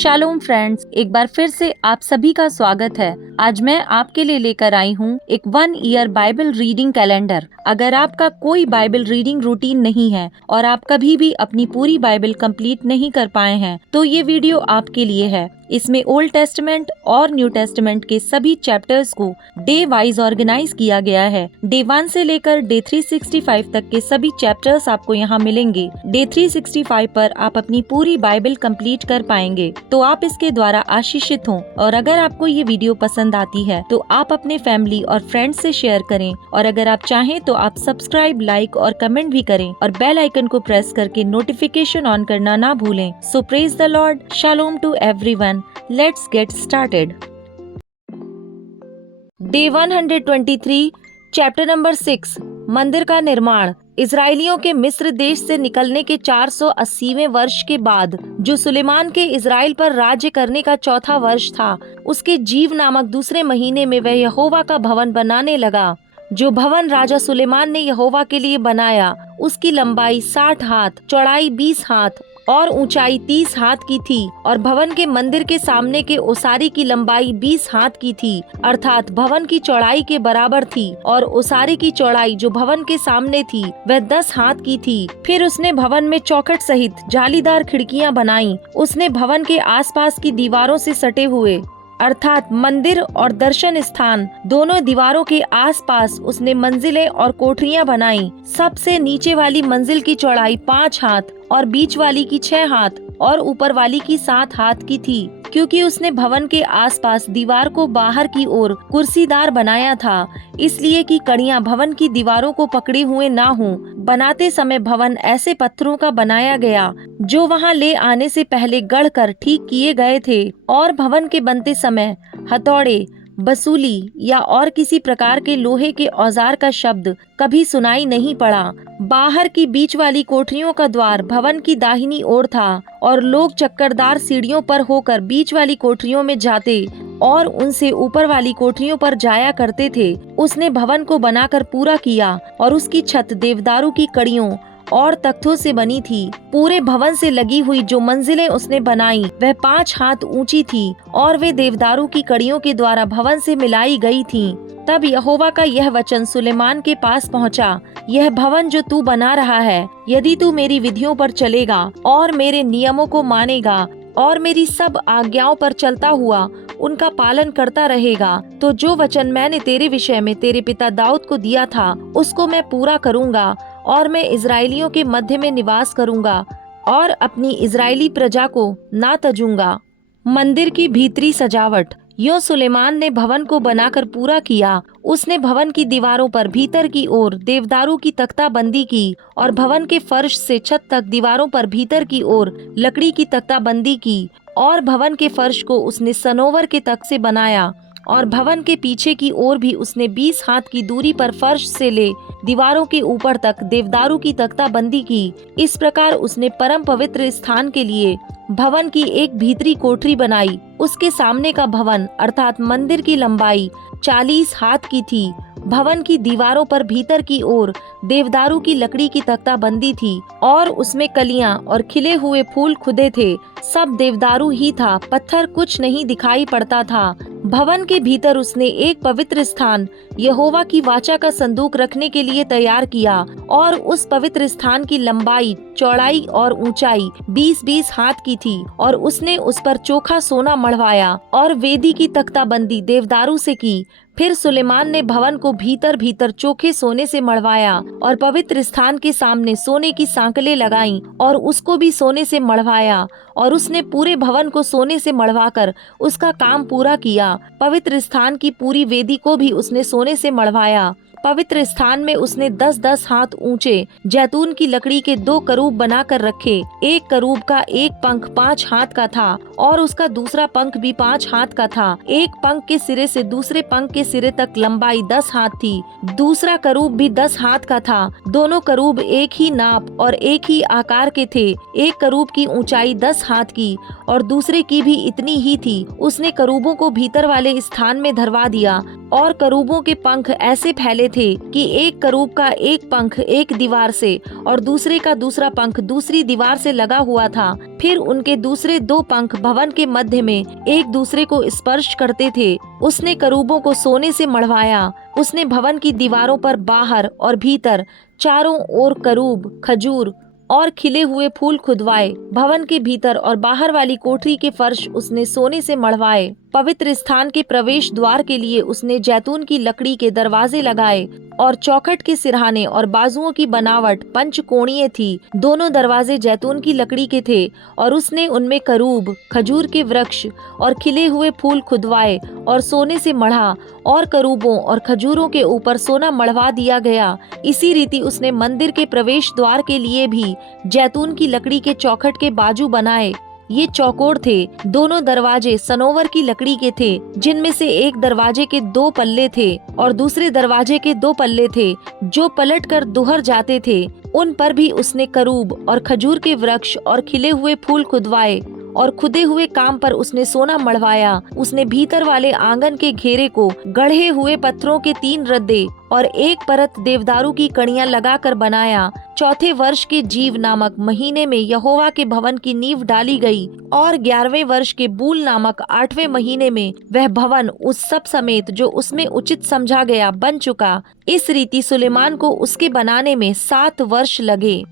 Shalom friends, एक बार फिर से आप सभी का स्वागत है। आज मैं आपके लिए लेकर आई हूँ एक 1 ईयर बाइबल रीडिंग कैलेंडर। अगर आपका कोई बाइबल रीडिंग रूटीन नहीं है और आप कभी भी अपनी पूरी बाइबल कंप्लीट नहीं कर पाए हैं, तो ये वीडियो आपके लिए है। इसमें ओल्ड टेस्टमेंट और न्यू टेस्टमेंट के सभी चैप्टर्स को डे वाइज ऑर्गेनाइज किया गया है। डे 1 से लेकर डे 365 तक के सभी चैप्टर्स आपको यहाँ मिलेंगे। डे 365 पर आप अपनी पूरी बाइबल कंप्लीट कर पाएंगे, तो आप इसके द्वारा आशीषित हों। और अगर आपको ये वीडियो पसंद आती है तो आप अपने फैमिली और फ्रेंड्स से शेयर करें, और अगर आप चाहें तो आप सब्सक्राइब, लाइक और कमेंट भी करें और बेल आइकन को प्रेस करके नोटिफिकेशन ऑन करना ना भूलें। So praise the lord, shalom to everyone. Let's get started. Day 123, chapter number 6, मंदिर का निर्माण। इजरायलियों के मिस्र देश से निकलने के 480वें वर्ष के बाद, जो सुलेमान के इजराइल पर राज्य करने का चौथा वर्ष था, उसके जीव नामक दूसरे महीने में वह यहोवा का भवन बनाने लगा। जो भवन राजा सुलेमान ने यहोवा के लिए बनाया, उसकी लंबाई 60 हाथ, चौड़ाई 20 हाथ और ऊंचाई 30 हाथ की थी। और भवन के मंदिर के सामने के ओसारी की लंबाई 20 हाथ की थी, अर्थात भवन की चौड़ाई के बराबर थी। और ओसारी की चौड़ाई जो भवन के सामने थी वह 10 हाथ की थी। फिर उसने भवन में चौखट सहित जालीदार खिड़कियां बनाई। उसने भवन के आसपास की दीवारों से सटे हुए, अर्थात मंदिर और दर्शन स्थान, दोनों दीवारों के आसपास उसने मंजिलें और कोठरियां बनाई। सबसे नीचे वाली मंजिल की चौड़ाई 5 हाथ और बीच वाली की 6 हाथ और ऊपर वाली की 7 हाथ की थी, क्योंकि उसने भवन के आसपास दीवार को बाहर की ओर कुर्सीदार बनाया था, इसलिए कि कड़ियां भवन की दीवारों को पकड़े हुए ना हों। बनाते समय भवन ऐसे पत्थरों का बनाया गया जो वहां ले आने से पहले गढ़कर ठीक किए गए थे। और भवन के बनते समय हथौड़े, बसूली या और किसी प्रकार के लोहे के औजार का शब्द कभी सुनाई नहीं पड़ा। बाहर की बीच वाली कोठरियों का द्वार भवन की दाहिनी ओर था, और लोग चक्करदार सीढ़ियों पर होकर बीच वाली कोठरियों में जाते और उनसे ऊपर वाली कोठरियों पर जाया करते थे। उसने भवन को बनाकर पूरा किया, और उसकी छत देवदारू की कड़ियों और तख्तों से बनी थी। पूरे भवन से लगी हुई जो मंजिलें उसने बनाई वह 5 हाथ ऊंची थी, और वे देवदारू की कड़ियों के द्वारा भवन से मिलाई गई थीं। तब यहोवा का यह वचन सुलेमान के पास पहुंचा, यह भवन जो तू बना रहा है, यदि तू मेरी विधियों पर चलेगा और मेरे नियमों को मानेगा और मेरी सब आज्ञाओं पर चलता हुआ उनका पालन करता रहेगा, तो जो वचन मैंने तेरे विषय में तेरे पिता दाऊद को दिया था उसको मैं पूरा करूंगा। और मैं इजरायलियों के मध्य में निवास करूंगा और अपनी इजरायली प्रजा को ना तजूंगा। मंदिर की भीतरी सजावट। यो सुलेमान ने भवन को बनाकर पूरा किया। उसने भवन की दीवारों पर भीतर की ओर देवदारू की तख्ताबंदी की, और भवन के फर्श से छत तक दीवारों पर भीतर की ओर लकड़ी की तख्ताबंदी की। और भवन के फर्श को उसने सनोवर के तख्त से बनाया। और भवन के पीछे की ओर भी उसने 20 हाथ की दूरी पर फर्श से ले दीवारों के ऊपर तक देवदारू की तख्ताबंदी की। इस प्रकार उसने परम पवित्र स्थान के लिए भवन की एक भीतरी कोठरी बनाई। उसके सामने का भवन अर्थात मंदिर की लंबाई 40 हाथ की थी। भवन की दीवारों पर भीतर की ओर देवदारू की लकड़ी की तख्ताबंदी थी, और उसमें कलियां और खिले हुए फूल खुदे थे। सब देवदारू ही था, पत्थर कुछ नहीं दिखाई पड़ता था। भवन के भीतर उसने एक पवित्र स्थान यहोवा की वाचा का संदूक रखने के लिए तैयार किया, और उस पवित्र स्थान की लंबाई, चौड़ाई और ऊंचाई 20-20 हाथ की थी। और उसने उस पर चोखा सोना मढ़वाया और वेदी की तख्ताबंदी देवदारू से की। फिर सुलेमान ने भवन को भीतर भीतर चोखे सोने से मढ़वाया, और पवित्र स्थान के सामने सोने की सांकलें लगाईं और उसको भी सोने से मढ़वाया। और उसने पूरे भवन को सोने से मढ़वाकर उसका काम पूरा किया। पवित्र स्थान की पूरी वेदी को भी उसने सोने से मढ़वाया। पवित्र स्थान में उसने 10-10 हाथ ऊंचे जैतून की लकड़ी के 2 करूब बनाकर रखे। एक करूब का एक पंख 5 हाथ का था, और उसका दूसरा पंख भी 5 हाथ का था। एक पंख के सिरे से दूसरे पंख के सिरे तक लंबाई 10 हाथ थी। दूसरा करूब भी 10 हाथ का था। दोनों करूब एक ही नाप और एक ही आकार के थे। एक करूब की ऊंचाई 10 हाथ की और दूसरे की भी इतनी ही थी। उसने करूबों को भीतर वाले स्थान में धरवा दिया, और करूबों के पंख ऐसे फैले थे कि एक करूब का एक पंख एक दीवार से और दूसरे का दूसरा पंख दूसरी दीवार से लगा हुआ था। फिर उनके दूसरे दो पंख भवन के मध्य में एक दूसरे को स्पर्श करते थे। उसने करूबों को सोने से मढ़वाया। उसने भवन की दीवारों पर बाहर और भीतर चारों ओर करूब, खजूर और खिले हुए फूल खुदवाए। भवन के भीतर और बाहर वाली कोठरी के फर्श उसने सोने से मढ़वाए। पवित्र स्थान के प्रवेश द्वार के लिए उसने जैतून की लकड़ी के दरवाजे लगाए और चौखट के सिरहाने और बाजुओं की बनावट पंचकोणीय थी। दोनों दरवाजे जैतून की लकड़ी के थे और उसने उनमें करूब, खजूर के वृक्ष और खिले हुए फूल खुदवाए और सोने से मढ़ा और करूबों और खजूरों के ऊपर सोना मढ़वा दिया गया। इसी रीति उसने मंदिर के प्रवेश द्वार के लिए भी जैतून की लकड़ी के चौखट के बाजू बनाए। ये चौकोर थे। दोनों दरवाजे सनोवर की लकड़ी के थे, जिनमें से एक दरवाजे के दो पल्ले थे और दूसरे दरवाजे के दो पल्ले थे जो पलट कर दुहर जाते थे। उन पर भी उसने करूब और खजूर के वृक्ष और खिले हुए फूल खुदवाए और खुदे हुए काम पर उसने सोना मढ़वाया। उसने भीतर वाले आंगन के घेरे को गढ़े हुए पत्थरों के 3 रद्दे और एक परत देवदारू की कड़ियां लगाकर बनाया। चौथे वर्ष के जीव नामक महीने में यहोवा के भवन की नींव डाली गई और 11वें वर्ष के बूल नामक 8वें महीने में वह भवन उस सब समेत जो उसमें उचित समझा गया बन चुका। इस रीति सुलेमान को उसके बनाने में 7 वर्ष लगे।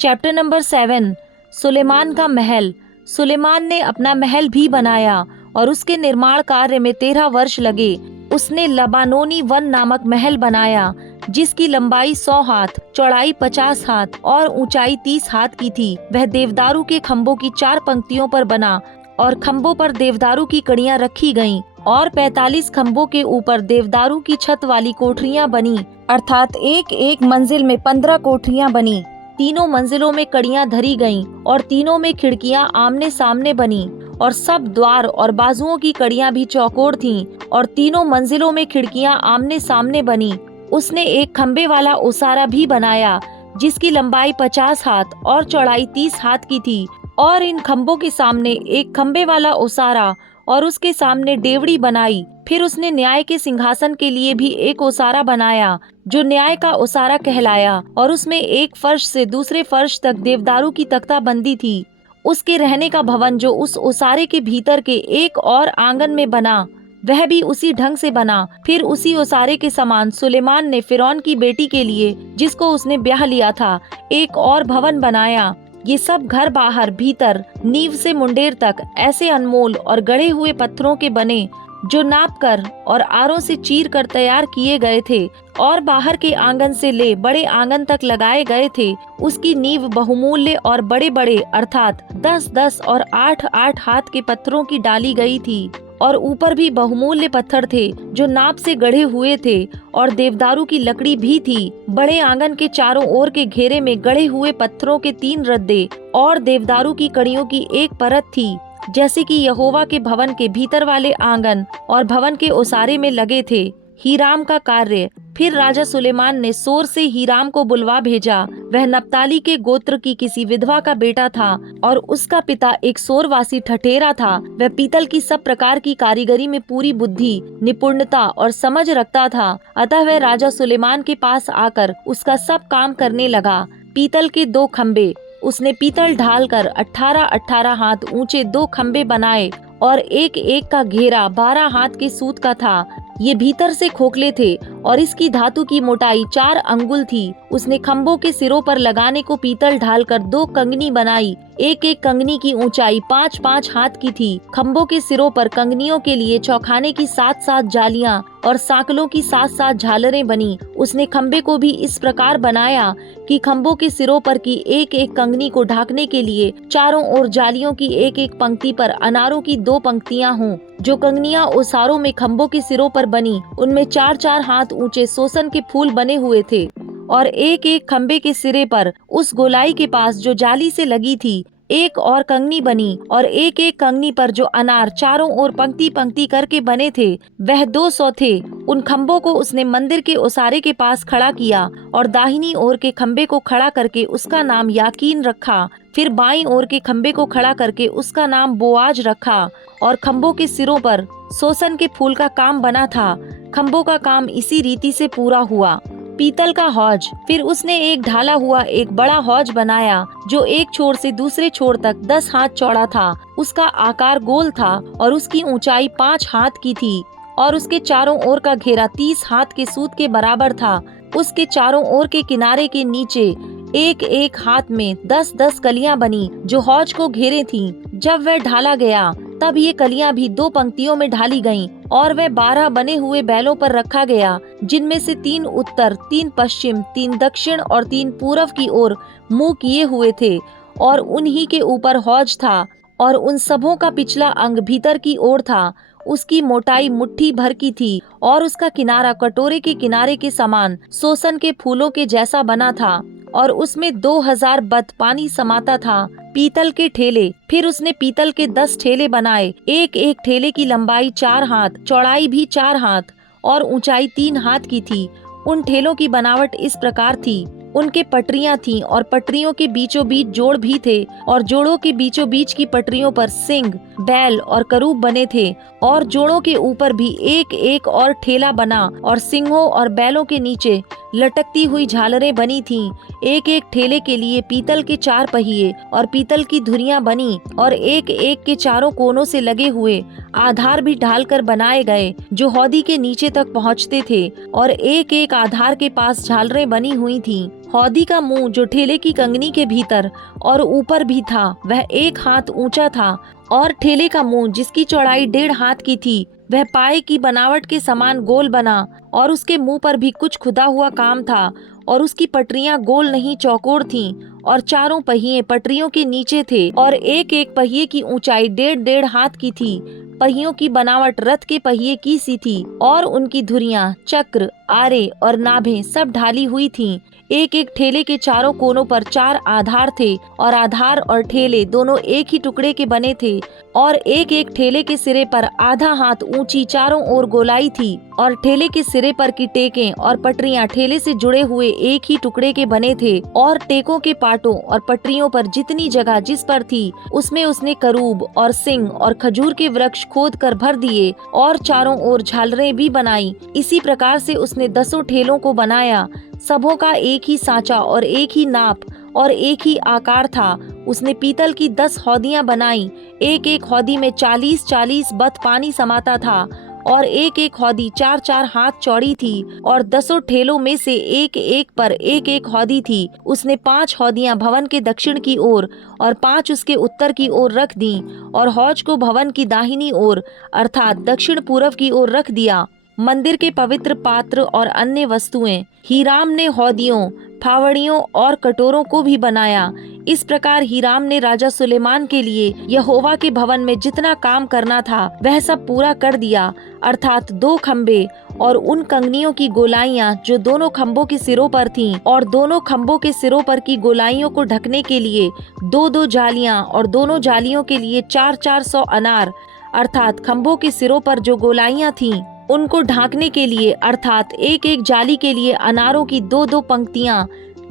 चैप्टर नंबर 7, सुलेमान का महल। सुलेमान ने अपना महल भी बनाया और उसके निर्माण कार्य में 13 वर्ष लगे। उसने लबानोनी वन नामक महल बनाया, जिसकी लंबाई 100 हाथ, चौड़ाई 50 हाथ और ऊंचाई 30 हाथ की थी। वह देवदारू के खम्भों की 4 पंक्तियों पर बना और खम्भों पर देवदारू की कड़ियां रखी गईं और 45 खम्भों के ऊपर देवदारू की छत वाली कोठरियां बनी, अर्थात एक एक मंजिल में 15 कोठरियां बनी। तीनों मंजिलों में कड़ियां धरी गईं और तीनों में खिड़कियां आमने सामने बनी और सब द्वार और बाजुओं की कड़ियां भी चौकोर थीं और तीनों मंजिलों में खिड़कियां आमने सामने बनी। उसने एक खम्बे वाला ओसारा भी बनाया, जिसकी लंबाई 50 हाथ और चौड़ाई 30 हाथ की थी और इन खम्बों के सामने एक खम्बे वाला ओसारा और उसके सामने डेवड़ी बनाई। फिर उसने न्याय के सिंहासन के लिए भी एक ओसारा बनाया, जो न्याय का ओसारा कहलाया, और उसमें एक फर्श से दूसरे फर्श तक देवदारू की तख्ताबंदी थी। उसके रहने का भवन जो उस ओसारे के भीतर के एक और आंगन में बना, वह भी उसी ढंग से बना। फिर उसी ओसारे के समान सुलेमान ने फिरौन की बेटी के लिए, जिसको उसने ब्याह लिया था, एक और भवन बनाया। ये सब घर बाहर भीतर नींव से मुंडेर तक ऐसे अनमोल और गढ़े हुए पत्थरों के बने, जो नाप कर और आरों से चीर कर तैयार किए गए थे और बाहर के आंगन से ले बड़े आंगन तक लगाए गए थे। उसकी नींव बहुमूल्य और बड़े बड़े अर्थात 10-10 और 8-8 हाथ के पत्थरों की डाली गई थी और ऊपर भी बहुमूल्य पत्थर थे जो नाप से गढ़े हुए थे और देवदारू की लकड़ी भी थी। बड़े आंगन के चारों ओर के घेरे में गढ़े हुए पत्थरों के 3 रद्दे और देवदारू की कड़ियों की एक परत थी, जैसे कि यहोवा के भवन के भीतर वाले आंगन और भवन के ओसारे में लगे थे। हीराम का कार्य। फिर राजा सुलेमान ने सोर से हीराम को बुलवा भेजा। वह नप्ताली के गोत्र की किसी विधवा का बेटा था और उसका पिता एक सोरवासी ठठेरा था। वह पीतल की सब प्रकार की कारीगरी में पूरी बुद्धि, निपुणता और समझ रखता था। अतः वह राजा सुलेमान के पास आकर उसका सब काम करने लगा। पीतल के 2 खम्बे। उसने पीतल ढालकर 18-18 हाथ ऊंचे 2 खम्बे बनाए और एक एक का घेरा 12 हाथ के सूत का था। ये भीतर से खोखले थे और इसकी धातु की मोटाई 4 अंगुल थी। उसने खम्भों के सिरों पर लगाने को पीतल ढालकर 2 कंगनी बनाई। एक एक कंगनी की ऊंचाई 5-5 हाथ की थी। खम्भों के सिरों पर कंगनियों के लिए चौखाने की 7-7 जालियां और सांकलों की 7-7 झालरें बनी। उसने खम्बे को भी इस प्रकार बनाया कि खम्भों के सिरों पर की एक एक कंगनी को ढाकने के लिए चारों ओर जालियों की एक एक पंक्ति पर अनारों की 2 पंक्तियां हों। जो कंगनियां ओसारों में खम्भों के सिरों पर बनी, उनमें 4-4 हाथ ऊंचे सोसन के फूल बने हुए थे और एक एक खम्बे के सिरे पर उस गोलाई के पास जो जाली से लगी थी एक और कंगनी बनी और एक एक कंगनी पर जो अनार चारों ओर पंक्ति पंक्ति करके बने थे वह 200 थे। उन खम्बों को उसने मंदिर के ओसारे के पास खड़ा किया और दाहिनी ओर के खम्बे को खड़ा करके उसका नाम याकीन रखा। फिर बाईं ओर के खम्बे को खड़ा करके उसका नाम बोआज रखा और खम्बों के सिरों पर सोसन के फूल का काम बना था। खम्भों का काम इसी रीति से पूरा हुआ। पीतल का हौज। फिर उसने एक ढाला हुआ एक बड़ा हौज बनाया जो एक छोर से दूसरे छोर तक 10 हाथ चौड़ा था। उसका आकार गोल था और उसकी ऊंचाई 5 हाथ की थी और उसके चारों ओर का घेरा 30 हाथ के सूत के बराबर था। उसके चारों ओर के किनारे के नीचे एक एक हाथ में 10-10 कलियां बनी जो हौज को घेरे थीं। जब वह ढाला गया तब ये कलियां भी 2 पंक्तियों में ढाली गईं और वह 12 बने हुए बैलों पर रखा गया, जिनमें से 3 उत्तर, 3 पश्चिम, 3 दक्षिण और 3 पूरब की ओर मुंह किए हुए थे और उन्हीं के ऊपर हौज था और उन सबों का पिछला अंग भीतर की ओर था। उसकी मोटाई मुट्ठी भर की थी और उसका किनारा कटोरे के किनारे के समान सोसन के फूलों के जैसा बना था और उसमें 2000 बत पानी समाता था। पीतल के ठेले। फिर उसने पीतल के 10 ठेले बनाए। एक एक ठेले की लंबाई 4 हाथ, चौड़ाई भी 4 हाथ और ऊंचाई 3 हाथ की थी। उन ठेलों की बनावट इस प्रकार थी। उनके पटरियां थीं और पटरियों के बीचों बीच जोड़ भी थे और जोड़ों के बीचों बीच की पटरियों पर सिंह, बैल और करूब बने थे और जोड़ों के ऊपर भी एक एक और ठेला बना और सिंहों और बैलों के नीचे लटकती हुई झालरें बनी थीं। एक एक ठेले के लिए पीतल के 4 पहिए और पीतल की धुरियां बनी और एक एक के चारों कोनों से लगे हुए आधार भी ढालकर बनाए गए जो हौदी के नीचे तक पहुंचते थे और एक एक आधार के पास झालरें बनी हुई थीं। हौदी का मुंह जो ठेले की कंगनी के भीतर और ऊपर भी था वह 1 हाथ ऊंचा था और ठेले का मुंह जिसकी चौड़ाई 1.5 हाथ की थी वह पाए की बनावट के समान गोल बना और उसके मुंह पर भी कुछ खुदा हुआ काम था और उसकी पटरियां गोल नहीं चौकोर थीं और चारों पहिए पटरियों के नीचे थे और एक एक पहिए की ऊंचाई 1.5 हाथ की थी। पहियों की बनावट रथ के पहिए की सी थी और उनकी धुरियां, चक्र, आरे और नाभें सब ढाली हुई थीं। एक एक ठेले के चारों कोनों पर 4 आधार थे और आधार और ठेले दोनों एक ही टुकड़े के बने थे और एक एक ठेले के सिरे पर आधा हाथ ऊंची चारों ओर गोलाई थी और ठेले के सिरे पर की टेकें और पटरियां ठेले से जुड़े हुए एक ही टुकड़े के बने थे और टेकों के पाटों और पटरियों पर जितनी जगह जिस पर थी उसमें उसने करूब और सिंह और खजूर के वृक्ष खोद कर भर दिए और चारों ओर झालरें भी बनाई। इसी प्रकार से उसने 10 ठेलों को बनाया। सबों का एक ही सांचा और एक ही नाप और एक ही आकार था। उसने पीतल की 10 हौदियां बनाई। एक एक हौदी में 40-40 बत पानी समाता था और एक एक हौदी 4-4 हाथ चौड़ी थी और 10 ठेलों में से एक एक पर एक एक हौदी थी। उसने 5 हौदियां भवन के दक्षिण की ओर और 5 उसके उत्तर की ओर रख दी और हौज को भवन की दाहिनी ओर अर्थात दक्षिण पूर्व की ओर रख दिया। मंदिर के पवित्र पात्र और अन्य वस्तुएं। हीराम ने हौदियों, फावड़ियों और कटोरों को भी बनाया। इस प्रकार हीराम ने राजा सुलेमान के लिए यहोवा के भवन में जितना काम करना था वह सब पूरा कर दिया, अर्थात 2 खम्बे और उन कंगनियों की गोलाइयां जो दोनों खम्बों के सिरों पर थीं और दोनों खम्बों के सिरों पर की गोलाइयों को ढकने के लिए 2-2 जालियां और दोनों जालियों के लिए 400-400 अनार, अर्थात खम्बों के सिरों पर जो गोलाइयां थीं उनको ढांकने के लिए अर्थात एक एक जाली के लिए अनारों की 2-2 पंक्तियां,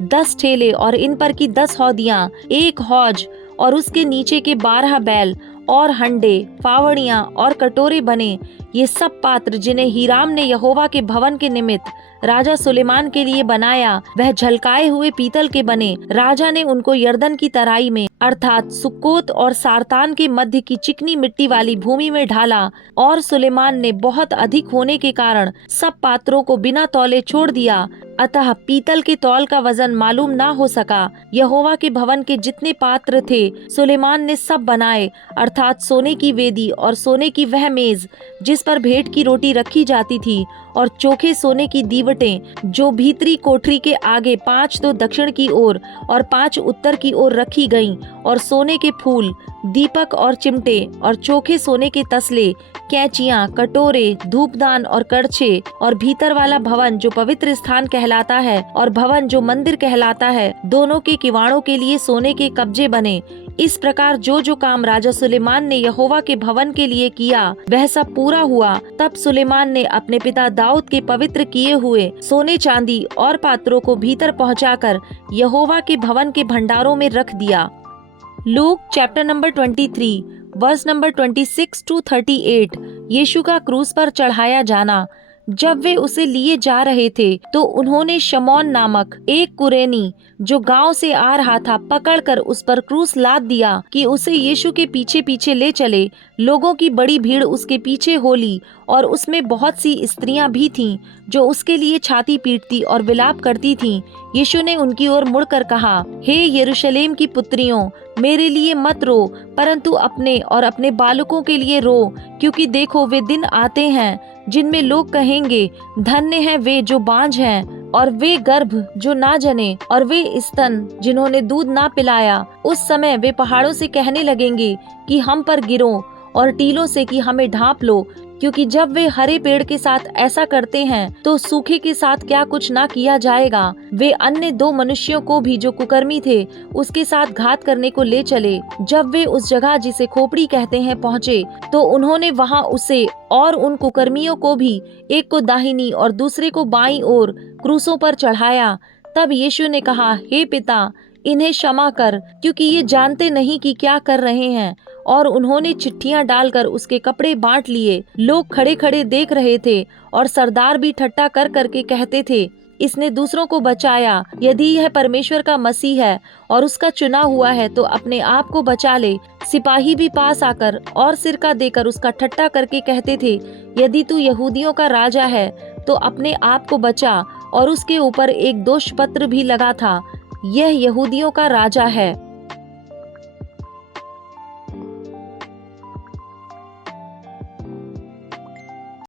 10 ठेले और इन पर की 10 हौदियां, एक हौज और उसके नीचे के 12 बैल और हंडे, फावड़ियां और कटोरे बने। ये सब पात्र जिन्हें हीराम ने यहोवा के भवन के निमित्त राजा सुलेमान के लिए बनाया वह झलकाए हुए पीतल के बने। राजा ने उनको यर्दन की तराई में अर्थात सुक्कोत और सारतान के मध्य की चिकनी मिट्टी वाली भूमि में ढाला और सुलेमान ने बहुत अधिक होने के कारण सब पात्रों को बिना तौले छोड़ दिया, अतः पीतल के तौल का वजन मालूम ना हो सका। यहोवा के भवन के जितने पात्र थे सुलेमान ने सब बनाए, अर्थात सोने की वेदी और सोने की वह मेज जिस पर भेंट की रोटी रखी जाती थी और चोखे सोने की दीवटें जो भीतरी कोठरी के आगे 5 तो दक्षिण की ओर और 5 उत्तर की ओर रखी गईं और सोने के फूल, दीपक और चिमटे और चोखे सोने के तसले, कैंचियां, कटोरे, धूपदान और कड़छे और भीतर वाला भवन जो पवित्र स्थान कहलाता है और भवन जो मंदिर कहलाता है, दोनों के किवाड़ों के लिए सोने के कब्जे बने। इस प्रकार जो जो काम राजा सुलेमान ने यहोवा के भवन के लिए किया वह सब पूरा हुआ। तब सुलेमान ने अपने पिता दाऊद के पवित्र किए हुए सोने चांदी और पात्रों को भीतर पहुंचाकर यहोवा के भवन के भंडारों में रख दिया। Luke chapter number 23 verse number 26 to 38। यीशु का क्रूस पर चढ़ाया जाना। जब वे उसे लिए जा रहे थे तो उन्होंने शमौन नामक एक कुरेनी जो गांव से आ रहा था पकड़कर उस पर क्रूस लाद दिया कि उसे यीशु के पीछे पीछे ले चले। लोगों की बड़ी भीड़ उसके पीछे हो ली और उसमें बहुत सी स्त्रियां भी थीं जो उसके लिए छाती पीटती और विलाप करती थीं। यीशु ने उनकी ओर मुड़कर कहा, हे यरूशलेम की पुत्रियों, मेरे लिए मत रो, परंतु अपने और अपने बालकों के लिए रो, क्योंकि देखो वे दिन आते हैं जिनमें लोग कहेंगे, धन्य हैं वे जो बांझ हैं और वे गर्भ जो ना जने और वे स्तन जिन्होंने दूध ना पिलाया। उस समय वे पहाड़ों से कहने लगेंगे कि हम पर गिरो, और टीलों से कि हमें ढांप लो, क्योंकि जब वे हरे पेड़ के साथ ऐसा करते हैं तो सूखे के साथ क्या कुछ ना किया जाएगा। वे अन्य 2 मनुष्यों को भी जो कुकर्मी थे उसके साथ घात करने को ले चले। जब वे उस जगह जिसे खोपड़ी कहते हैं पहुँचे तो उन्होंने वहाँ उसे और उन कुकर्मियों को भी, एक को दाहिनी और दूसरे को बाईं ओर, क्रूसों पर चढ़ाया। तब यीशु ने कहा, हे पिता, इन्हें क्षमा कर, क्योंकि ये जानते नहीं कि क्या कर रहे हैं। और उन्होंने चिट्ठियां डालकर उसके कपड़े बांट लिए। लोग खड़े खड़े देख रहे थे और सरदार भी ठट्ठा कर करके कहते थे, इसने दूसरों को बचाया। यदि यह परमेश्वर का मसीह है और उसका चुना हुआ है तो अपने आप को बचा ले। सिपाही भी पास आकर और सिरका देकर उसका ठट्ठा करके कहते थे, यदि तू यहूदियों का राजा है तो अपने आप को बचा। और उसके ऊपर एक दोष पत्र भी लगा था, यह यहूदियों का राजा है।